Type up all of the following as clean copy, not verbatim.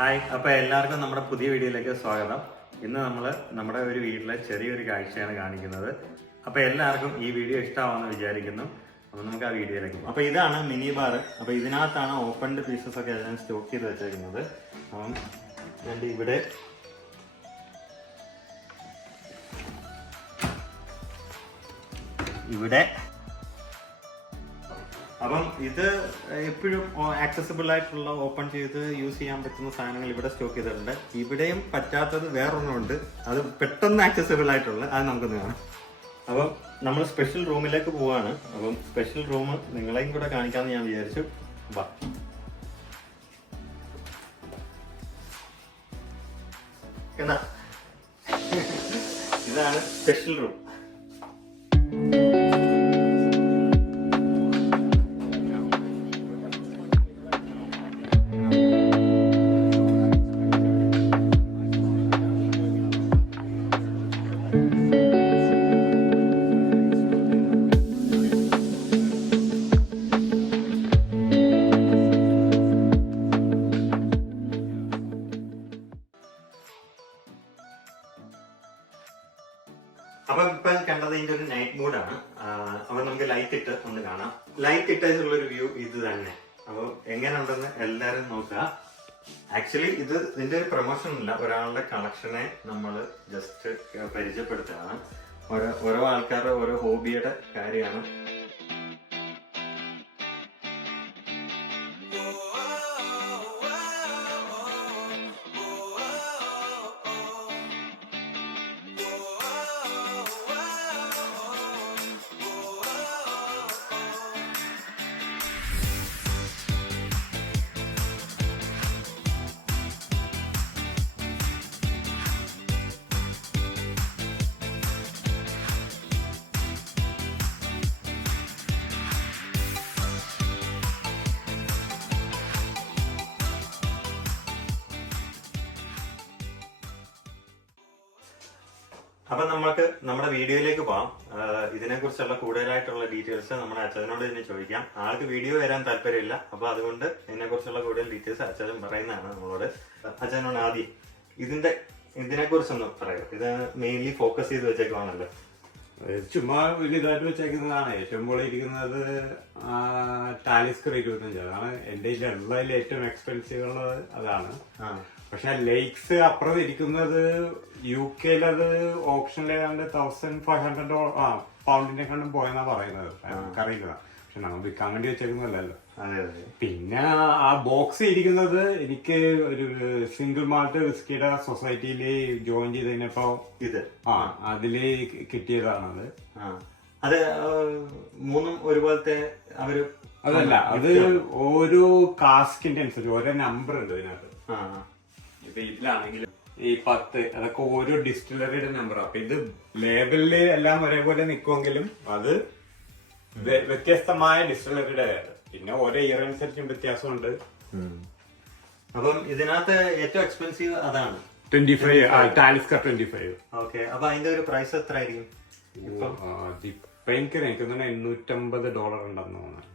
Hi, അപ്പോൾ എല്ലാവർക്കും നമ്മുടെ പുതിയ വീഡിയോയിലേക്ക് സ്വാഗതം. ഇന്ന് നമ്മൾ നമ്മുടെ ഒരു വീട്ടിലെ ചെറിയൊരു കാഴ്ചയാണ് കാണിക്കുന്നത്. അപ്പോൾ എല്ലാവർക്കും ഈ വീഡിയോ ഇഷ്ടമാണെന്ന് വിചാരിക്കുന്നു. അപ്പോൾ നമുക്ക് ആ വീഡിയോയിലേക്ക് പോകാം. അപ്പോൾ ഇതാണ് മിനി ബാർ. അപ്പോൾ ഇതിനകത്താണ് ഓപ്പൺഡ് പീസസ് ഒക്കെ എല്ലാം സ്റ്റോക്ക് ചെയ്ത് വെച്ചേക്കുന്നത്. അപ്പം രണ്ട് ഇവിടെ അപ്പം ഇത് എപ്പോഴും ആക്സസിബിൾ ആയിട്ടുള്ള ഓപ്പൺ ചെയ്ത് യൂസ് ചെയ്യാൻ പറ്റുന്ന സാധനങ്ങൾ ഇവിടെ സ്റ്റോക്ക് ചെയ്തിട്ടുണ്ട്. ഇവിടെയും പറ്റാത്തത് വേറൊന്നുമുണ്ട്, അത് പെട്ടെന്ന് ആക്സസിബിൾ ആയിട്ടുള്ള അത് നമുക്കൊന്ന് കാണാം. അപ്പം നമ്മൾ സ്പെഷ്യൽ റൂമിലേക്ക് പോവാണ്. അപ്പം സ്പെഷ്യൽ റൂം നിങ്ങളെയും കൂടെ കാണിക്കാമെന്ന് ഞാൻ വിചാരിച്ചു. വാ, എന്നാ ഇതാണ് സ്പെഷ്യൽ റൂം. അപ്പൊ ഇപ്പൊ കണ്ടത് ഇതിന്റെ ഒരു നൈറ്റ് മൂഡാണ്. അപ്പൊ നമുക്ക് ലൈറ്റ് ഇട്ട് ഒന്ന് കാണാം. ലൈറ്റ് ഇട്ടുള്ള ഒരു വ്യൂ ഇത് തന്നെ. അപ്പൊ എങ്ങനെയുണ്ടെന്ന് എല്ലാരും നോക്കുക. ആക്ച്വലി ഇതിന്റെ ഒരു പ്രൊമോഷൻ ഇല്ല, ഒരാളുടെ കളക്ഷനെ നമ്മൾ ജസ്റ്റ് പരിചയപ്പെടുത്തുകയാണ്. ഓരോ ആൾക്കാരുടെ ഓരോ ഹോബിയുടെ കാര്യമാണ്. അപ്പൊ നമുക്ക് നമ്മുടെ വീഡിയോയിലേക്ക് പോവാം. ഇതിനെ കുറിച്ചുള്ള കൂടുതലായിട്ടുള്ള ഡീറ്റെയിൽസ് നമ്മുടെ അച്ഛനോട് തന്നെ ചോദിക്കാം. ആൾക്ക് വീഡിയോ വരാൻ താല്പര്യമില്ല, അപ്പൊ അതുകൊണ്ട് ഇതിനെ കുറിച്ചുള്ള കൂടുതൽ ഡീറ്റെയിൽസ് അച്ഛൻ പറയുന്നതാണ് നമ്മളോട്. അച്ഛനോട് ആദ്യം ഇതിനെ കുറിച്ചൊന്ന് പറയൂ. ഇത് മെയിൻലി ഫോക്കസ് ചെയ്ത് വെച്ചേക്കുവാണല്ലോ. ചുമ്മാ വലിയ ഇതായിട്ട് വെച്ചേക്കുന്നതാണ്. ഏറ്റവും കൂടുതൽ ഇരിക്കുന്നത് ടാലിസ്കർ 25. അതാണ് എന്റെ ഉള്ളതിൽ ഏറ്റവും എക്സ്പെൻസീവ് ഉള്ളത് അതാണ്. പക്ഷെ ലേക്സ് അപ്പുറം ഇരിക്കുന്നത് UK അത് ഓപ്ഷനിൽ ഏതാണ്ട് 1500 പൗണ്ടിനെ കണ്ടും പോയെന്നാ പറയുന്നത്. നമുക്കറിയില്ല, പക്ഷെ നമ്മൾ വിൽക്കാൻ വേണ്ടി വെച്ചേക്കുന്നതല്ലോ. പിന്നെ ആ ബോക്സ് ഇരിക്കുന്നത് എനിക്ക് ഒരു സിംഗിൾ മാൾട്ട് വിസ്കിയുടെ സൊസൈറ്റിയിൽ ജോയിൻ ചെയ്തതിനപ്പോ അതില് കിട്ടിയതാണത്. അത് മൂന്നും ഒരുപോലത്തെ അവര് അതല്ല, അത് ഓരോ കാസ്കിന്റെ അനുസരിച്ച് ഓരോ നമ്പർ ഉണ്ട് ഇതിനകത്ത്. ഇപ്പൊ ഇതിലാണെങ്കിലും ഈ 10 അതൊക്കെ ഓരോ ഡിസ്റ്റിലറിയുടെ നമ്പറാണ്. അപ്പൊ ഇത് ലേബലില് എല്ലാം ഒരേപോലെ നിൽക്കുമെങ്കിലും അത് വ്യത്യസ്തമായ ഡിസ്റ്റിലറിയുടെ ആണ്. പിന്നെ ഓരോ ഇയർ അനുസരിച്ചും വ്യത്യാസമുണ്ട്. അപ്പം ഇതിനകത്ത് ഏറ്റവും എക്സ്പെൻസീവ് അതാണ് 25 ടാലിസ്കർ 25. ഓക്കെ, അപ്പൊ അതിന്റെ ഒരു പ്രൈസ് എത്ര ആയിരിക്കും? ഇപ്പൊ എനിക്ക് $850 ഉണ്ടെന്ന് തോന്നുന്നു.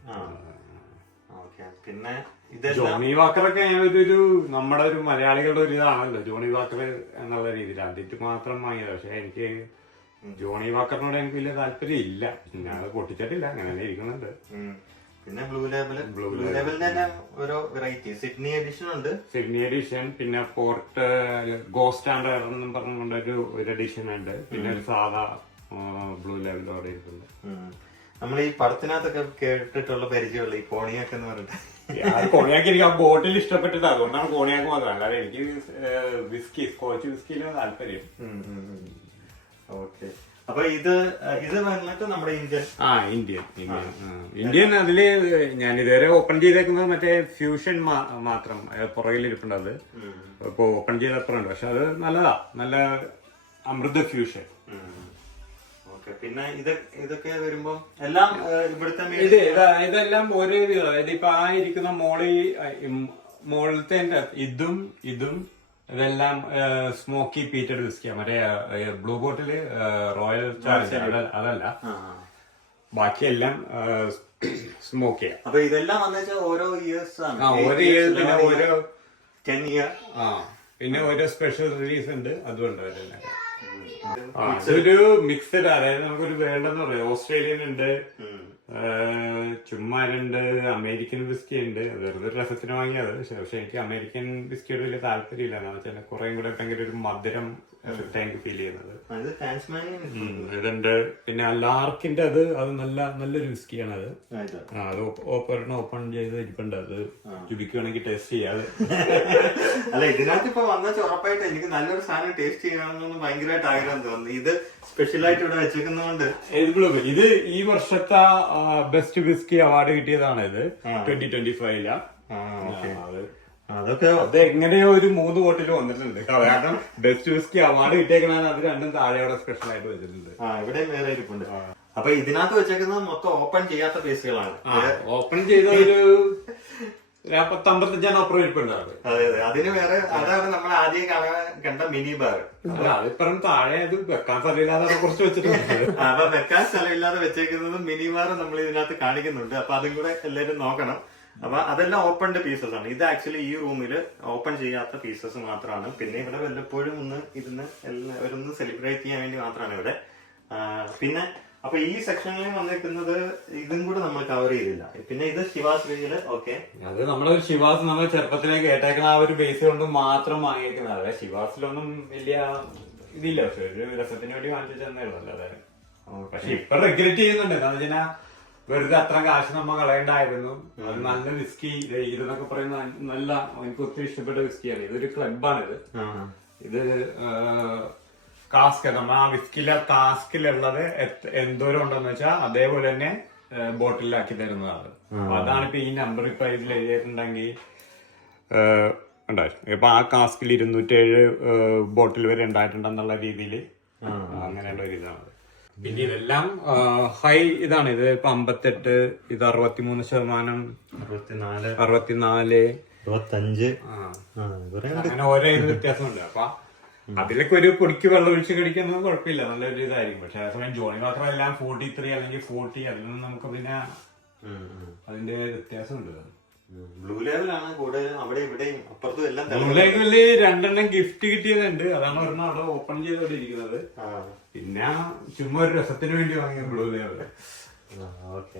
പിന്നെ ജോണി വാക്കറൊക്കെ ഒരു നമ്മുടെ ഒരു മലയാളികളുടെ ഒരു ഇതാണല്ലോ ജോണി വാക്കർ എന്നുള്ള രീതിയിൽ അതിട്ട് മാത്രം വാങ്ങിയത്. പക്ഷെ എനിക്ക് ജോണി വാക്കറിനോട് എനിക്ക് വലിയ താല്പര്യം ഇല്ല. ഞാൻ അത് പൊട്ടിച്ചിട്ടില്ല, അങ്ങനെ തന്നെ ഇരിക്കുന്നുണ്ട്. പിന്നെ ബ്ലൂ ലേബലിന്റെ തന്നെ ഓരോ വെറൈറ്റി സിഡ്നി എഡിഷൻ ഉണ്ട്. സിഡ്നി എഡിഷൻ, പിന്നെ പോർട്ട് ഗോസ്റ്റ് സ്റ്റാൻഡേർഡ് എന്നും പറഞ്ഞുകൊണ്ട് ഒരു എഡിഷൻ ഉണ്ട്. പിന്നെ ഒരു സാധാ ബ്ലൂ ലേബിലോടെ ഇരിക്കുന്നുണ്ട്. നമ്മൾ ഈ പടത്തിനകത്തൊക്കെ കേട്ടിട്ടുള്ള പരിചയമുള്ള ഈ കോണിയാക്ക് എന്ന് പറഞ്ഞിട്ട് കോണിയാക്ക് എനിക്ക് ആ ബോട്ടിൽ ഇഷ്ടപ്പെട്ടിട്ട് അതുകൊണ്ടാണ് കോണിയാക്ക് മാത്രം. അല്ലാതെ എനിക്ക് വിസ്കി സ്കോച്ച് വിസ്കിയിലാണ് താല്പര്യം. ഓക്കെ, അപ്പൊ ഇത് വന്നിട്ട് നമ്മുടെ ഇന്ത്യൻ അതില് ഞാൻ ഇതുവരെ ഓപ്പൺ ചെയ്തേക്കുന്നത് മറ്റേ ഫ്യൂഷൻ മാത്രം പുറകിലിരിപ്പുണ്ട്. അത് ഇപ്പൊ ഓപ്പൺ ചെയ്തപ്പുറമുണ്ട്, പക്ഷെ അത് നല്ലതാ, നല്ല അമൃത ഫ്യൂഷൻ. പിന്നെ ഇതൊക്കെ വരുമ്പോ എല്ലാം ഇവിടുത്തെ ഇതെല്ലാം ഒരേ വിധം. അതായത് ഇപ്പൊ ആ ഇരിക്കുന്ന മോളത്തെ ഇതും ഇതെല്ലാം സ്മോക്കി പീറ്റഡ് വിസ്കിയാ. മറ്റേ ബ്ലൂ ബോട്ടില് റോയൽ അതല്ല, ബാക്കിയെല്ലാം സ്മോക്ക് ചെയ്യാം. അപ്പൊ ഇതെല്ലാം ഓരോ ഇയേഴ്സ് ആണ്. ഓരോ ഇയേഴ്സിന് ഓരോ 10 year. പിന്നെ ഓരോ സ്പെഷ്യൽ റിലീസ് ഉണ്ട്, അതുകൊണ്ട് അതൊരു മിക്സഡ്. അതായത് നമുക്കൊരു വേൾഡെന്ന് പറയാം. ഓസ്ട്രേലിയൻ ഉണ്ട്, ചുമ്മാരുണ്ട്, അമേരിക്കൻ വിസ്കി ഉണ്ട്. വെറുതെ രസത്തിന് വാങ്ങിയത്. പക്ഷെ എനിക്ക് അമേരിക്കൻ വിസ്കിയോട് വലിയ താല്പര്യമില്ല. എന്ന് വെച്ചാൽ കുറെ കൂടെ ഭയങ്കര ഒരു മധുരം എനിക്ക് ഫീൽ ചെയ്യുന്നത്. ഇതുണ്ട്. പിന്നെ ലാർക്കിന്റെ അത് നല്ലൊരു വിസ്കിയാണ് അത്. അത് ഓപ്പൺ ചെയ്ത് ഇരിപ്പുണ്ട്. അത് ചുരുക്കുകയാണെങ്കിൽ ടേസ്റ്റ് ചെയ്യാതെ. അല്ല, ഇതിനകത്ത് ഇപ്പൊ വന്ന ഉറപ്പായിട്ട് എനിക്ക് നല്ലൊരു സാധനം ടേസ്റ്റ് ചെയ്യണമെന്ന് ഭയങ്കരമായിട്ട് ആഗ്രഹം തോന്നുന്നു. ഇത് സ്പെഷ്യലായിട്ട് ഇവിടെ വെച്ചേക്കുന്നതുകൊണ്ട്. ഇത് ഈ വർഷത്തെ ബെസ്റ്റ് വിസ്കി അവാർഡ് കിട്ടിയതാണ്. ഇത് 2025 അതൊക്കെ അത് എങ്ങനെയോ ഒരു 3 ബോട്ടിൽ വന്നിട്ടുണ്ട്. കാരണം ബെസ്റ്റ് വിസ്കി അവാർഡ് കിട്ടിയേക്കണാണ്. അത് രണ്ടും താഴെയോടെ സ്പെഷ്യൽ ആയിട്ട് വെച്ചിട്ടുണ്ട്. ഇവിടെ വേറെ ഇരിപ്പുണ്ട്. അപ്പൊ ഇതിനകത്ത് വെച്ചേക്കുന്നത് മൊത്തം ഓപ്പൺ ചെയ്യാത്ത പീസുകളാണ്. ഓപ്പൺ ചെയ്ത ഒരു 55 അപ്പുറം ഇരിപ്പുണ്ടാവും. അതെ അതെ, അതിന് വേറെ. അതാണ് നമ്മൾ ആദ്യം കണ്ട മിനി ബാർ. അതിപ്പുറം താഴെ അത് വെക്കാൻ സ്ഥലമില്ലാതെ കുറച്ച് വെച്ചിട്ടുണ്ട്. അപ്പൊ വെക്കാൻ സ്ഥലമില്ലാതെ വെച്ചേക്കുന്നതും മിനി ബാർ നമ്മൾ ഇതിനകത്ത് കാണിക്കുന്നുണ്ട്. അപ്പൊ അതും കൂടെ എല്ലാവരും നോക്കണം. അപ്പൊ അതെല്ലാം ഓപ്പൺഡ് പീസസ് ആണ്. ഇത് ആക്ച്വലി ഈ റൂമിൽ ഓപ്പൺ ചെയ്യാത്ത പീസസ് മാത്രമാണ്. പിന്നെ ഇവിടെ വല്ലപ്പോഴും ഒന്ന് ഇരുന്ന് എല്ലാവരും സെലിബ്രേറ്റ് ചെയ്യാൻ വേണ്ടി മാത്രമാണ് ഇവിടെ. പിന്നെ അപ്പൊ ഈ സെക്ഷനിൽ വന്നിരിക്കുന്നത് ഇതും കൂടെ നമ്മൾ കവർ ചെയ്തില്ല. പിന്നെ ഇത് ശിവാസ് റീജില്. ഓക്കെ, അത് നമ്മളൊരു ശിവാസ് നമ്മൾ ചെറുപ്പത്തിലേക്ക് കേട്ടേക്കണ ആ ഒരു ബേസ് കൊണ്ട് മാത്രം വാങ്ങിയേക്കുന്നത്. അതെ, ശിവാസിലൊന്നും വലിയ ഇതില്ല. പക്ഷെ ഒരു രസത്തിന് വേണ്ടി വാങ്ങിച്ചു തന്നേയുള്ളൂ. അതെ, പക്ഷെ ഇപ്പൊ റെഗ്രറ്റ് ചെയ്യുന്നുണ്ട്. എന്താണെന്ന് വെച്ചാൽ വെറുതെ അത്ര കാശ് നമ്മ കളയണ്ടായിരുന്നു. അത് നല്ല വിസ്കി. ഇതെന്നൊക്കെ പറയുന്ന നല്ല, എനിക്ക് ഒത്തിരി ഇഷ്ടപ്പെട്ട വിസ്കിയാണ്. ഇതൊരു ക്ലബാണിത്. ഇത് കാസ്ക്, നമ്മ ആ വിസ്കിലെ കാസ്കിലുള്ളത് എന്തോരം ഉണ്ടെന്ന് വെച്ചാൽ അതേപോലെ തന്നെ ബോട്ടിലാക്കി തരുന്നതാണ്. അതാണ് ഇപ്പൊ ഈ നമ്പർ ഇപ്പൊ ഇതിൽ എഴുതിയിട്ടുണ്ടെങ്കിൽ ഉണ്ടായിരുന്നു. ഇപ്പൊ ആ കാസ്കിൽ 207 ബോട്ടിൽ വരെ ഉണ്ടായിട്ടുണ്ടെന്നുള്ള രീതിയിൽ അങ്ങനെയുള്ള ഒരു ഇതാണ്. പിന്നെ ഇതെല്ലാം ഹൈ ഇതാണ്. ഇത് ഇപ്പൊ 58, ഇത് 63%, 64, 65, അങ്ങനെ ഓരോ ഇത് വ്യത്യാസമുണ്ട്. അപ്പൊ അതിലൊക്കെ ഒരു പൊടിക്ക് വെള്ളം ഒഴിച്ച് കഴിക്കുന്നത് കുഴപ്പമില്ല, നല്ലൊരു ഇതായിരിക്കും. പക്ഷെ അതേസമയം ജോണി വാക്കർ എല്ലാം 43 അല്ലെങ്കിൽ 40, അതിൽ നിന്ന് നമുക്ക് പിന്നെ അതിന്റെ വ്യത്യാസമുണ്ട്. ബ്ലൂ ലേബലാണ് കൂടുതൽ. അവിടെ ഇവിടെയും അപ്പുറത്തും എല്ലാം ബ്ലൂ ലേബില് 2 ഗിഫ്റ്റ് കിട്ടിയതുണ്ട്. അതാണ് ഒരെണ്ണം അവിടെ ഓപ്പൺ ചെയ്തോണ്ടിരിക്കുന്നത്. പിന്നെ ചുമ്മാ ഒരു രസത്തിന് വേണ്ടി വാങ്ങിയ ബ്ലൂ ലേബില്. ഓക്കെ,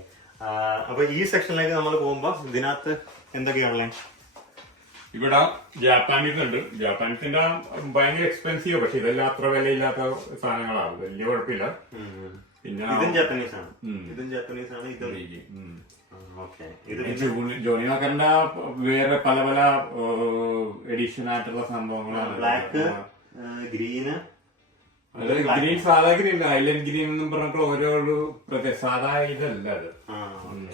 അപ്പൊ ഈ സെക്ഷനിലേക്ക് നമ്മൾ പോകുമ്പോ ഇതിനകത്ത് എന്തൊക്കെയാണല്ലേ? ഇവിടെ ജാപ്പാനീസ് ഉണ്ട്. ജാപ്പാനീസിന്റെ ഭയങ്കര എക്സ്പെൻസീവ്. പക്ഷെ ഇതെല്ലാം അത്ര വിലയില്ലാത്ത സാധനങ്ങളാണ്. വലിയ കുഴപ്പമില്ല. പിന്നെ ഇതും ജാപ്പനീസ് ആണ്. ഇതും ജാപ്പനീസ് ആണ്. ജോണി വാക്കറിന്റെ വേറെ പല പല എഡിഷൻ ആയിട്ടുള്ള സംഭവങ്ങളാണ്. ബ്ലാക്ക്, ഗ്രീന്, ഗ്രീൻ, സാധാ ഗ്രീൻ, ഐലൻഡ് ഗ്രീൻ എന്നും പറഞ്ഞിട്ടുള്ള ഓരോ പ്രത്യേക സാധാ ഇതല്ല അത്.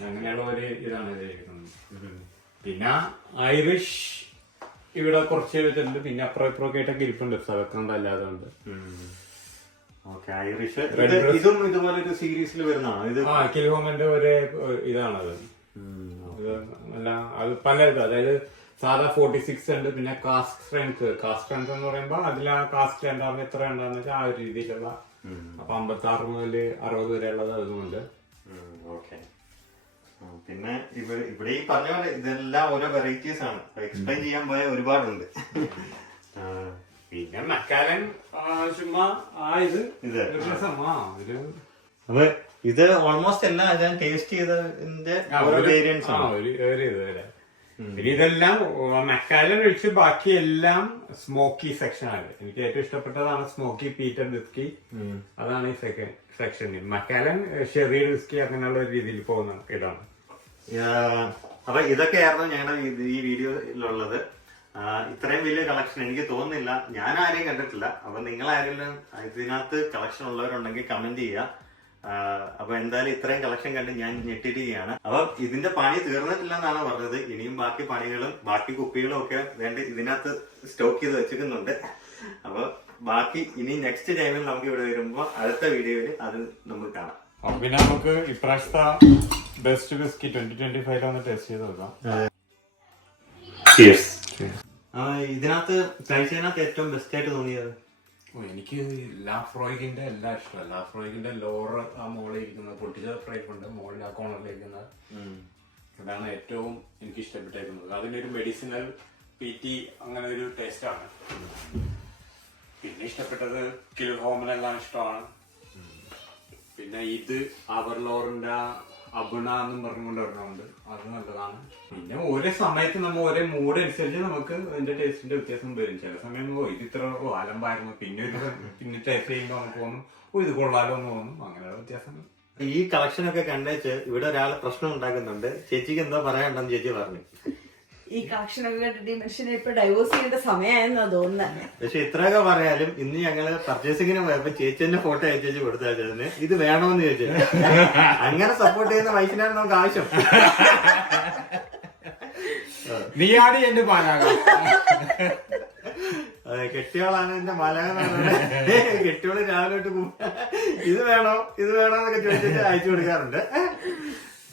അങ്ങനെയുള്ള ഒരു ഇതാണ് ഇതിരിക്കുന്നത്. പിന്നെ ഐറിഷ് ഇവിടെ കുറച്ച് വെച്ചിട്ടുണ്ട്. പിന്നെ അപ്പുറം ഇപ്പുറമൊക്കെ ആയിട്ടൊക്കെ ഇരിപ്പുണ്ട്. സ്ഥലത്തുണ്ട് അല്ലാതെ ഉണ്ട്. ഐറിഷ് ഇതും ഇതുപോലെ ഒരു സീരീസിൽ വരുന്നതാണ്. ഇത് കിൽഹോമന്റെ ഒരേ ഇതാണത്. അല്ല, അത് പല ഇത്. അതായത് സാധാ 46 ഉണ്ട്. പിന്നെ കാസ്റ്റ് സ്ട്രെങ്ത് എന്ന് പറയുമ്പോ അതിൽ ആ കാസ്റ്റ് ഉണ്ടാകുന്ന എത്ര ഉണ്ടാകുന്ന വെച്ചാൽ ആ ഒരു രീതിയിലുള്ള. അപ്പൊ 56 മുതൽ 60 വരെ ഉള്ളത് അതുകൊണ്ട്. ഓക്കെ, പിന്നെ ഇവിടെ ഈ പറഞ്ഞ പോലെ ഇതെല്ലാം ഓരോ വെറൈറ്റീസ് ആണ്. എക്സ്പ്ലെയിൻ ചെയ്യാൻ പോയ ഒരുപാടുണ്ട്. പിന്നെ മക്കാലൻ ചുമ്മാ ഇത് അപ്പൊ ഇത് ഓൾമോസ്റ്റ് എല്ലാം ഞാൻ ടേസ്റ്റ് ചെയ്തതിന്റെ വേരിയൻസ് ആണ്. പിന്നെ ഇതെല്ലാം മക്കാലൻ ഒഴിച്ച് ബാക്കി എല്ലാം സ്മോക്കി സെക്ഷൻ ആണ്. എനിക്ക് ഏറ്റവും ഇഷ്ടപ്പെട്ടതാണ് സ്മോക്കി പീറ്റർ വിസ്കി. അതാണ് ഈ സെക്ഷനിൽ. മക്കാലൻ ഷെറിയുടെ വിസ്കി അങ്ങനെയുള്ള ഒരു രീതിയിൽ പോകുന്ന ഇതാണ്. അപ്പൊ ഇതൊക്കെയായിരുന്നു ഞങ്ങളുടെ ഈ വീഡിയോയിലുള്ളത്. ഇത്രയും വലിയ കളക്ഷൻ എനിക്ക് തോന്നുന്നില്ല, ഞാൻ ആരെയും കണ്ടിട്ടില്ല. അപ്പൊ നിങ്ങൾ ആരെങ്കിലും ഇതിനകത്ത് കളക്ഷൻ ഉള്ളവരുണ്ടെങ്കിൽ കമന്റ് ചെയ്യുക. അപ്പൊ എന്തായാലും ഇത്രയും കളക്ഷൻ കണ്ട് ഞാൻ ഞെട്ടിരിക്കുകയാണ്. അപ്പൊ ഇതിന്റെ പണി തീർന്നിട്ടില്ല എന്നാണ് പറഞ്ഞത്. ഇനിയും ബാക്കി പണികളും ബാക്കി കുപ്പികളും ഒക്കെ വേണ്ട ഇതിനകത്ത് സ്റ്റോക്ക് ചെയ്ത് വെച്ചിരിക്കുന്നുണ്ട്. അപ്പൊ ബാക്കി ഇനി നെക്സ്റ്റ് ടൈമിൽ നമുക്ക് ഇവിടെ വരുമ്പോ അടുത്ത വീഡിയോയിൽ അത് നമുക്ക് കാണാം. പിന്നെ നമുക്ക് ഇപ്രാവശ്യത്തെ ബെസ്റ്റ് വിസ്കി 2025 ഒന്ന് ടേസ്റ്റ് ചെയ്ത് നോക്കാം. ഇതിനകത്ത് കഴിച്ചതിനകത്ത് ഏറ്റവും ബെസ്റ്റ് ആയിട്ട് തോന്നിയത് എനിക്ക് ലാഫ്രോയിക്കിന്റെ എല്ലാം ഇഷ്ടമാണ്. ലാഫ്രോയിക്കിന്റെ ലോറ ആ മുകളിൽ ഇരിക്കുന്നത് പൊട്ടിച്ച ഫ്രൈക്ക് ഉണ്ട്, മുകളിൽ ആ കോണറിലിരിക്കുന്നത്. അതാണ് ഏറ്റവും എനിക്ക് ഇഷ്ടപ്പെട്ടിരിക്കുന്നത്. അതിനൊരു മെഡിസിനൽ PT അങ്ങനെ ഒരു ടേസ്റ്റ് ആണ്. പിന്നെ ഇഷ്ടപ്പെട്ടത് കിൽഹോമിനെല്ലാം ഇഷ്ടമാണ്. പിന്നെ ഇത് അവർലോറിന്റെ അബുണ എന്നും പറഞ്ഞുകൊണ്ട് ഒരെണ്ണമുണ്ട്, അത് നല്ലതാണ്. പിന്നെ ഓരോ സമയത്ത് നമ്മൾ ഓരോ മൂഡ് അനുസരിച്ച് നമുക്ക് അതിന്റെ ടേസ്റ്റിന്റെ വ്യത്യാസം വരും. ചില സമയം ഇത് ഇത്ര അലമ്പായിരുന്നു, പിന്നെ ടേസ്റ്റ് ചെയ്യുമ്പോൾ നമുക്ക് തോന്നും ഇത് കൊള്ളാലോ എന്ന് തോന്നും. അങ്ങനെയുള്ള വ്യത്യാസങ്ങൾ. ഈ കളക്ഷൻ ഒക്കെ കണ്ടേച്ച് ഇവിടെ ഒരാൾ പ്രശ്നം ഉണ്ടാക്കുന്നുണ്ട്. ചേച്ചിക്ക് എന്താ പറയാനുണ്ടെന്ന് ചേച്ചി പറഞ്ഞു. ഈ കളക്ഷൻ ഒക്കെ കണ്ടിട്ട് ഈ മനുഷ്യനെ ഇപ്പൊ ഡൈവോഴ്സ് ചെയ്യേണ്ട സമയമായെന്നാ തോന്നുന്നത്. പക്ഷെ ഇത്രയൊക്കെ പറയാലും ഇന്ന് ഞങ്ങള് പർച്ചേസിങ്ങിന് പോയപ്പോ ചേച്ചിന്റെ ഫോട്ടോ അയച്ചു കൊടുത്തതിന് ഇത് വേണോന്ന് ചോദിച്ചു. അങ്ങനെ സപ്പോർട്ട് ചെയ്യുന്ന വയസ്സിനാണ് നമുക്ക് ആവശ്യം. നീയാണ് എന്റെ പാലാക. കെട്ടിയോളാണ് എന്റെ മലകെട്ടിയോള് രാവിലെ തൊട്ട് ഇത് വേണോ എന്നൊക്കെ ചോദിച്ചിട്ട് അയച്ചു കൊടുക്കാറുണ്ട്.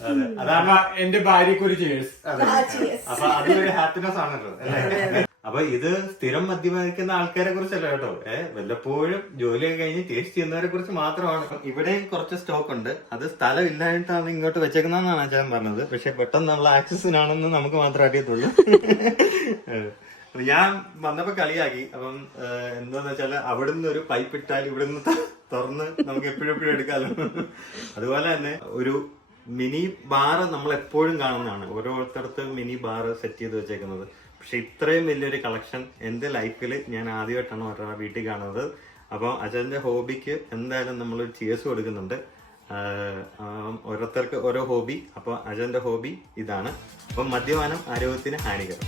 അതെ, അതാണ് എന്റെ ഭാര്യക്ക് ഒരു ചേഴ്സ്. അപ്പൊ അതിലൊരു ഹാപ്പിനെസ് ആണല്ലോ അല്ലേ. അപ്പൊ ഇത് സ്ഥിരം മദ്യപിക്കുന്ന ആൾക്കാരെ കുറിച്ചല്ല കേട്ടോ. വല്ലപ്പോഴും ജോലിയൊക്കെ കഴിഞ്ഞ് ടേസ്റ്റ് ചെയ്യുന്നവരെ കുറിച്ച് മാത്രമാണ്. ഇവിടെയും കുറച്ച് സ്റ്റോക്ക് ഉണ്ട്. അത് സ്ഥലം ഇല്ലായിട്ടാണ് ഇങ്ങോട്ട് വെച്ചേക്കുന്നതെന്നാണ് ഞാൻ പറഞ്ഞത്. പക്ഷെ പെട്ടെന്നുള്ള ആക്സസിനാണെന്ന് നമുക്ക് മാത്രമേ അറിയത്തുള്ളൂ. ഞാൻ വന്നപ്പോ കളിയാക്കി. അപ്പം എന്താന്ന് വെച്ചാല് അവിടുന്ന് ഒരു പൈപ്പ് ഇട്ടാൽ ഇവിടുന്ന് തുറന്ന് നമുക്ക് എപ്പോഴും എടുക്കാമല്ലോ. അതുപോലെ തന്നെ ഒരു മിനി ബാറ് നമ്മൾ എപ്പോഴും കാണുന്നതാണ്. ഓരോരുത്തർക്ക് മിനി ബാറ് സെറ്റ് ചെയ്ത് വെച്ചേക്കുന്നത്. പക്ഷെ ഇത്രയും വലിയൊരു കളക്ഷൻ എന്റെ ലൈഫിൽ ഞാൻ ആദ്യമായിട്ടാണ് ഒരാളെ വീട്ടിൽ കാണുന്നത്. അപ്പോൾ അജയന്റെ ഹോബിക്ക് എന്തായാലും നമ്മളൊരു ചിയേഴ്സ് കൊടുക്കുന്നുണ്ട്. ഓരോരുത്തർക്ക് ഓരോ ഹോബി. അപ്പോൾ അജയന്റെ ഹോബി ഇതാണ്. അപ്പം മദ്യപാനം ആരോഗ്യത്തിന് ഹാനികരം.